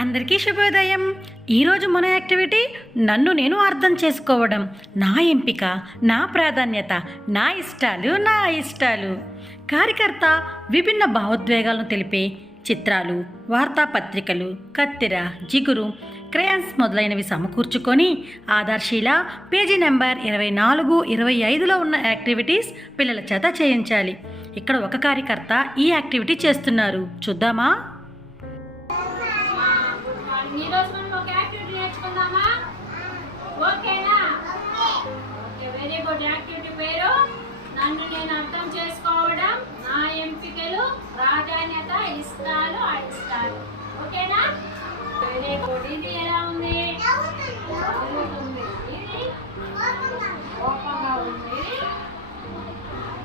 అందరికీ శుభోదయం. ఈరోజు మన యాక్టివిటీ నన్ను నేను అర్థం చేసుకోవడం. నా ఎంపిక నా ప్రాధాన్యత నా ఇష్టాలు నా ఇష్టాలు కార్యకర్త విభిన్న భావోద్వేగాలను తెలిపే చిత్రాలు వార్తాపత్రికలు కత్తెర జిగురు క్రయాన్స్ మొదలైనవి సమకూర్చుకొని ఆధార్శీల పేజీ నెంబర్ ఇరవై నాలుగు ఇరవై ఐదులో ఉన్న యాక్టివిటీస్ పిల్లల చేత చేయించాలి. ఇక్కడ ఒక కార్యకర్త ఈ యాక్టివిటీ చేస్తున్నారు. చూద్దామా? ఈ రోజు మనం ఒక యాక్టివిటీ నేర్చుకుందామా? ఓకేనా? Okay very good. యాక్టివిటీ పేరు నన్ను నేను అర్థం చేసుకోవడం నా ఎంపికలు ప్రాధాన్యత ఇష్టాలు అడిస్తాను ఓకేనా? Very good. ఇది ఎలా ఉంది? ఇది కోపంగా ఉంది.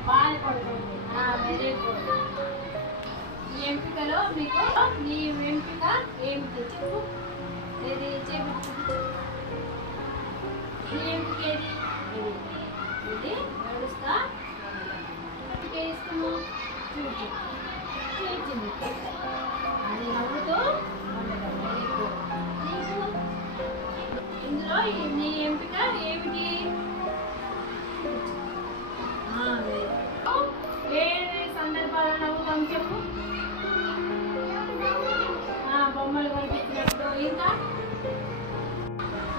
బాధపడుతుంది. Very good. ఈ ఎంపికలో మీకు నీ ఎంపిక ఏమిటి చెప్పు. ఏది చెప్పు. ఈ ఎంపిక ఏది? ఇది. నడుస్తా ఎంపిక ఇస్తాము చూచి చూచింది అది నవ్వుతూ ఇందులో నీ ఎంపిక ఏమిటి? ఏ సందర్భాలను నవ్వుతాం చెప్పు.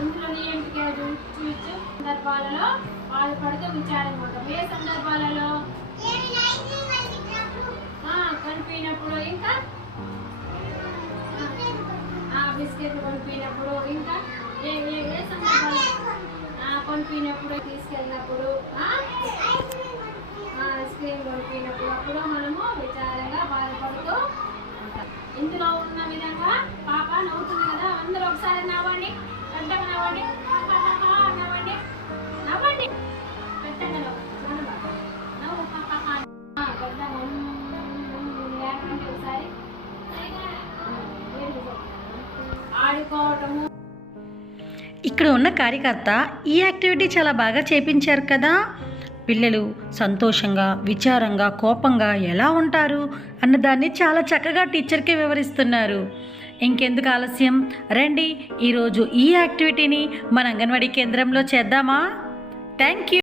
ఇందులో ఎంపిక చూచు సందర్భాలలో వాళ్ళు పడితే ఉంచారనమాట ఏ సందర్భాలలో? కనిపించినప్పుడు ఇంకా? ఆ, బిస్కెట్లు కొనిపోయినప్పుడు ఇంకా? ఏ ఏ సందర్భాలు కొనిపోయినప్పుడు తీసుకెళ్ళినప్పుడు ఆడుకోవటము. ఇక్కడ ఉన్న కార్యకర్త ఈ యాక్టివిటీ చాలా బాగా చేపించారు కదా. పిల్లలు సంతోషంగా విచారంగా కోపంగా ఎలా ఉంటారు అన్నదాన్ని చాలా చక్కగా టీచర్కి వివరిస్తున్నారు. ఇంకెందుకు ఆలస్యం? రండి ఈరోజు ఈ యాక్టివిటీని మన అంగన్వాడీ కేంద్రంలో చేద్దామా? Thank you